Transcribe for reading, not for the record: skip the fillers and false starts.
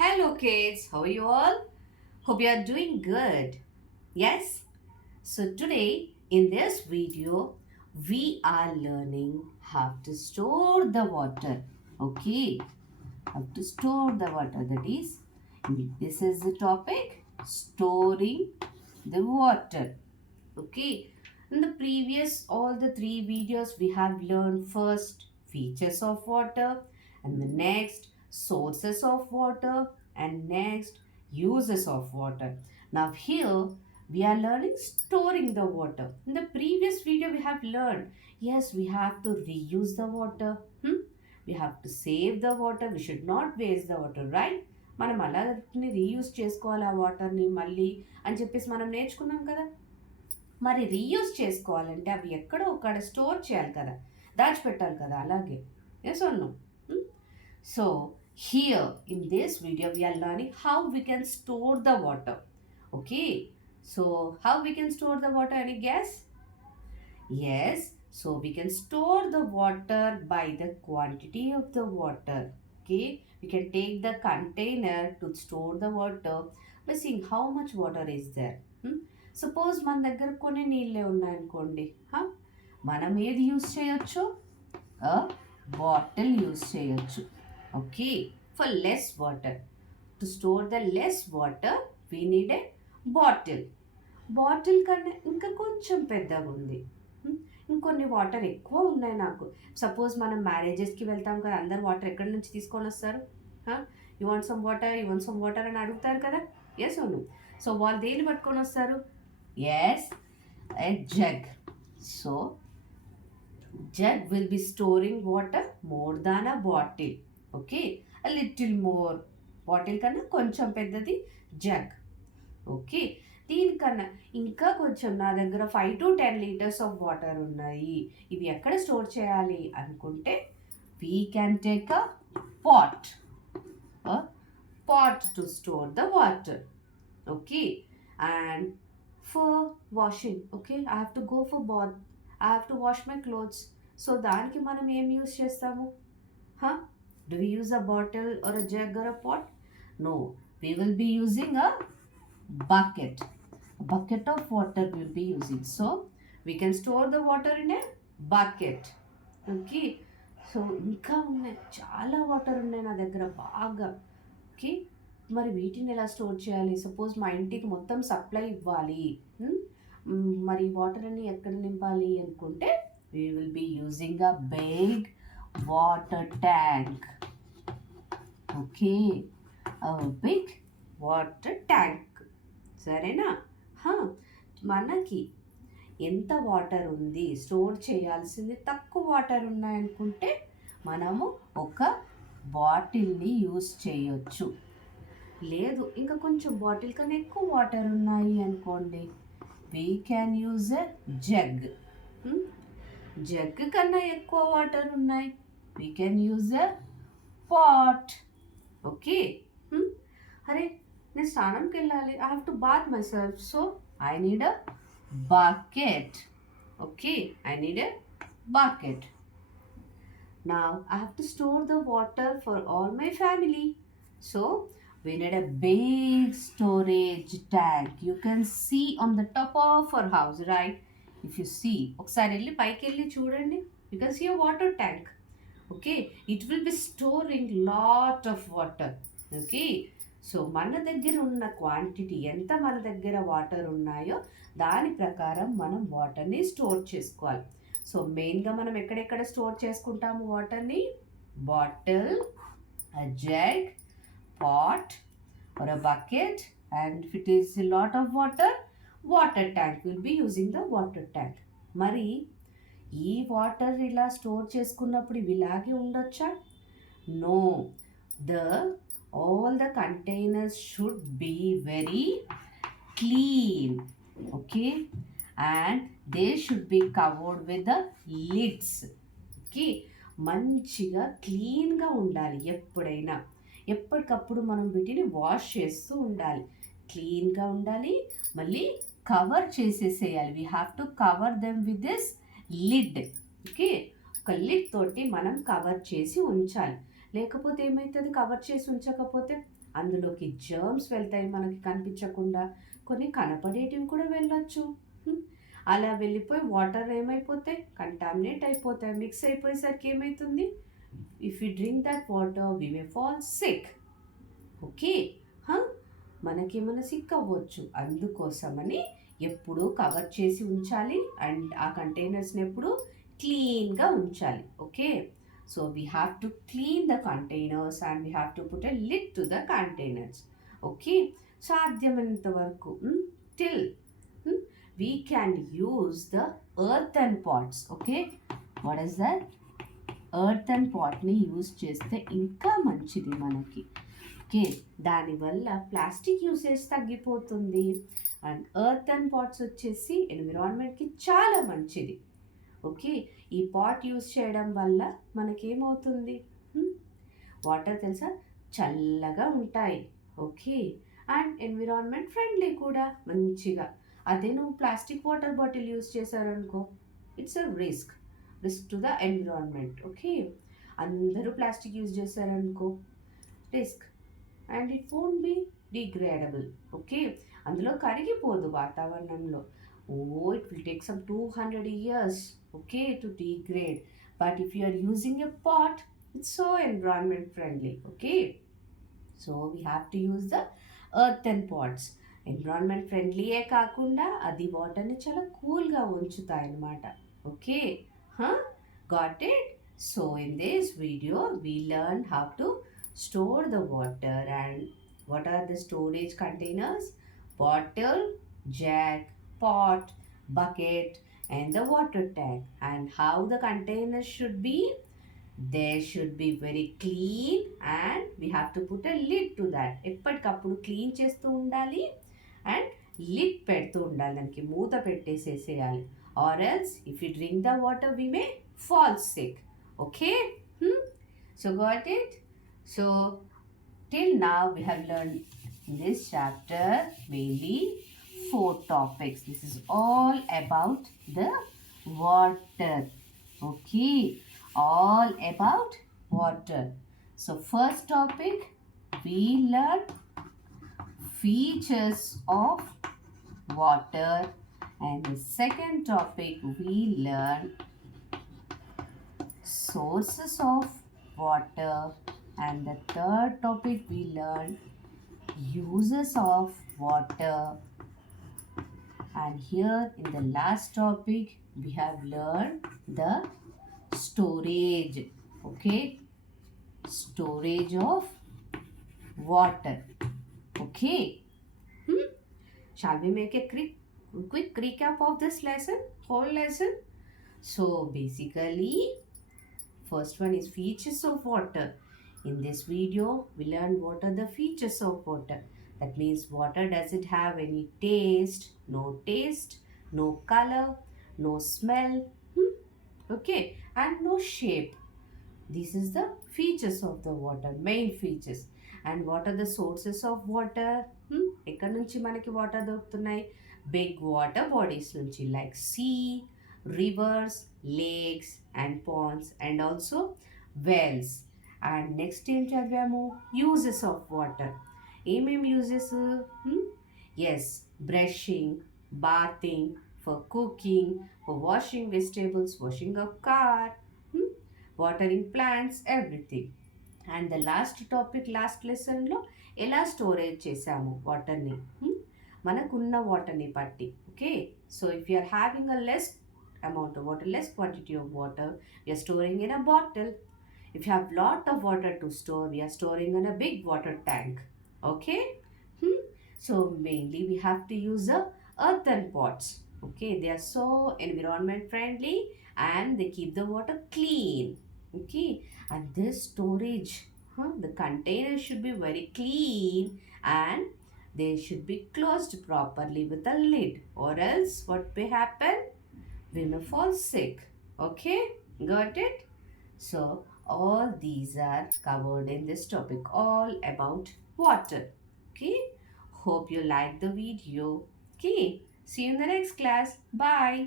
Hello kids, how are you all? Hope you are doing good. Yes? So today in this video we are learning how to store the water. Okay? How to store the water, that is this is the topic, storing the water. Okay? In the previous all the three videos we have learned first features of water, and the next sources of water, and next uses of water. Now here we are learning storing the water. In the previous video we have learned, yes, we have to reuse the water. We have to save the water. We should not waste the water, right? మనం అలా రీయూజ్ చేసుకోవాలి ఆ వాటర్ని మళ్ళీ అని చెప్పేసి మనం నేర్చుకున్నాం కదా. మరి రీయూజ్ చేసుకోవాలంటే అవి ఎక్కడో ఒక్కడ స్టోర్ చేయాలి కదా, దాచిపెట్టాలి కదా అలాగే. Yes or no? So here in this video we are learning how we can store the water. Okay, so how we can store the water, any guess? Yes, so we can store the water by the quantity of the water. Okay, we can take the container to store the water by seeing how much water is there. Suppose మన దగ్గర కొన్ని నీళ్ళే ఉన్నాయనుకోండి, మనం ఏది యూస్ చేయొచ్చు? Bottle use చేయొచ్చు. Okay, for less water, to store the less water we need a bottle. Bottle కన్నా ఇంకా కొంచెం పెద్దగా ఉంది. ఇంకొన్ని వాటర్ ఎక్కువ ఉన్నాయి నాకు. సపోజ్ మనం మ్యారేజెస్కి వెళ్తాం కదా, అందరు వాటర్ ఎక్కడి నుంచి తీసుకొని వస్తారు? You want some water, you want some water అని అడుగుతారు కదా. ఎస్ అవును. సో వాళ్ళు దేన్ని పట్టుకొని వస్తారు? Yes, a jug. So, jug will be storing water more than a bottle. Okay, a little more. Bottle కన్నా కొంచెం పెద్దది జగ్. ఓకే, దీనికన్నా ఇంకా కొంచెం నా దగ్గర 5 to 10 లీటర్స్ ఆఫ్ వాటర్ ఉన్నాయి, ఇవి ఎక్కడ స్టోర్ చేయాలి అనుకుంటే we can take a pot. Pot to store the water. Okay, and for washing, okay, I have to go for bath, I have to wash my clothes. So దానికి మనం ఏం యూస్ చేస్తాము? Do we use a bottle or a jug or a pot? No, we will be using a bucket. A bucket of water we will be using. So we can store the water in a bucket. Okay, so ఇంకా ఉన్నాయి, చాలా వాటర్ ఉన్నాయి నా దగ్గర బాగా. ఓకే, మరి వీటిని ఎలా స్టోర్ చేయాలి? సపోజ్ మా ఇంటికి మొత్తం సప్లై ఇవ్వాలి, మరి వాటర్ అన్ని ఎక్కడ నింపాలి అనుకుంటే we will be using a big water tank. Okay, big water tank. సరేనా? మనకి ఎంత వాటర్ ఉంది, స్టోర్ చేయాల్సింది తక్కువ వాటర్ ఉన్నాయనుకుంటే మనము ఒక బాటిల్ని యూస్ చేయొచ్చు. లేదు ఇంకా కొంచెం బాటిల్ కన్నా ఎక్కువ వాటర్ ఉన్నాయి అనుకోండి, we can use a jug. Jug కన్నా ఎక్కువ వాటర్ ఉన్నాయి, we can use a pot. Okay, అరే నేను స్నానంకి వెళ్ళాలి, I have to bath myself, so I need a bucket. Okay, I need a bucket. Now I have to store the water for all my family, so we need a big storage tank. You can see on the top of our house, right? If you see, ఒకసారి వెళ్ళి పైకి వెళ్ళి చూడండి, you can see a water tank. Okay, it will be storing lot of water. Okay, so మన దగ్గర ఉన్న క్వాంటిటీ ఎంత, మన దగ్గర వాటర్ ఉన్నాయో దాని ప్రకారం మనం వాటర్ని స్టోర్ చేసుకోవాలి. సో మెయిన్గా మనం ఎక్కడెక్కడ స్టోర్ చేసుకుంటాము వాటర్ని? Bottle, jug, pot or a bucket, and if it is lot of water tank will be using the water tank. మరి ఈ వాటర్ ఇలా స్టోర్ చేసుకున్నప్పుడు ఇవి ఇలాగే ఉండొచ్చా? No, all the containers should be very clean. Okay, and they should be covered with the lids. Okay, మంచిగా క్లీన్గా ఉండాలి. ఎప్పుడైనా ఎప్పటికప్పుడు మనం వీటిని వాష్ చేస్తూ ఉండాలి, క్లీన్గా ఉండాలి, మళ్ళీ కవర్ చేసేసేయాలి. We have to cover them with this lid. Okay, ఒక లిడ్ తోటి మనం కవర్ చేసి ఉంచాలి. లేకపోతే ఏమవుతుంది, కవర్ చేసి ఉంచకపోతే అందులోకి జర్మ్స్ వెళ్తాయి మనకి కనిపించకుండా, కొన్ని కనపడేటివి కూడా వెళ్ళొచ్చు. హ్మ్. అలా వెళ్ళిపోయి వాటర్ ఏమైపోతాయి, కంటామినేట్ అయిపోతాయి. మిక్స్ అయిపోయేసరికి ఏమవుతుంది, if you drink that water we may fall sick. Okay. మనకేమైనా సిక్ అవ్వచ్చు. అందుకోసమని ఎప్పుడూ కవర్ చేసి ఉంచాలి అండ్ ఆ కంటైనర్స్ని ఎప్పుడు క్లీన్గా ఉంచాలి. Okay. So we have to clean the containers and we have to put a lid to the containers. Okay. సాధ్యమైనంత వరకు till we can use the earthen pots. Okay. What is that? Earthen పాట్ని use చేస్తే ఇంకా మంచిది మనకి. Okay. దానివల్ల plastic usage తగ్గిపోతుంది and earthen pots వచ్చేసి ఎన్విరాన్మెంట్కి చాలా మంచిది. ఓకే. ఈ పాట్ యూస్ చేయడం వల్ల మనకేమవుతుంది, వాటర్ తెలుసా చల్లగా ఉంటాయి. ఓకే. అండ్ ఎన్విరాన్మెంట్ ఫ్రెండ్లీ కూడా మంచిగా. అదే నువ్వు ప్లాస్టిక్ వాటర్ బాటిల్ యూస్ చేశారనుకో, it's a risk to the environment. Okay. అందరూ ప్లాస్టిక్ యూజ్ చేశారనుకో, risk and it won't be degradable. Okay. అందులో కరిగిపోదు వాతావరణంలో. It will take some 200 years, okay, to degrade. But if you are using a pot, it's so environment friendly. Okay. So we have to use the earthen pots. Environment ఫ్రెండ్లీయే కాకుండా అది వాటర్ని చాలా కూల్గా ఉంచుతాయి అన్నమాట. Okay. Got it? So in this video we learn how to store the water and what are the storage containers: bottle, jug, pot, bucket and the water tank. And how the containers should be, they should be very clean and we have to put a lid to that. ఎప్పటికప్పుడు clean చేస్తూ ఉండాలి and lid పెడుతూ ఉండాలి, దానికి మూత పెట్టేసేసేయాలి. Or else if you drink the water we may fall sick. Okay. So got it? So till now we have learned in this chapter mainly 4 topics. This is all about the water. Okay, all about water. So first topic we learned features of water and the second topic we learned sources of water. And the third topic we learned uses of water. And here in the last topic we have learned the storage. Okay, storage of water. Okay. Shall we make a quick recap of this lesson, whole lesson? So basically first one is features of water. In this video, we learn what are the features of water. That means water doesn't have any taste, no color, no smell, okay, and no shape. This is the features of the water, main features. And what are the sources of water? ఎక్కడి నుంచి మనకి water దొరుకుతున్నాయి? Big water bodies నుంచి, like sea, rivers, lakes and ponds and also wells. And next ఏం చదివాము? Uses of water. ఏమేమి uses? Yes, brushing, bathing, for cooking, for washing vegetables, washing a car, watering plants, everything. And the last topic, last లెసన్లో ఎలా storage చేసాము వాటర్ని, మనకున్న వాటర్ని బట్టి. ఓకే. So if you are having a less amount of water, less quantity of water, we are storing in a bottle. If you have lot of water to store, we are storing in a big water tank. Okay. So mainly we have to use the earthen pots. Okay, they are so environment friendly and they keep the water clean. Okay. And this storage, the container should be very clean and they should be closed properly with a lid, or else what may happen, we may fall sick. Okay, got it? So all these are covered in this topic, all about water. Okay, hope you like the video. Okay, see you in the next class. Bye.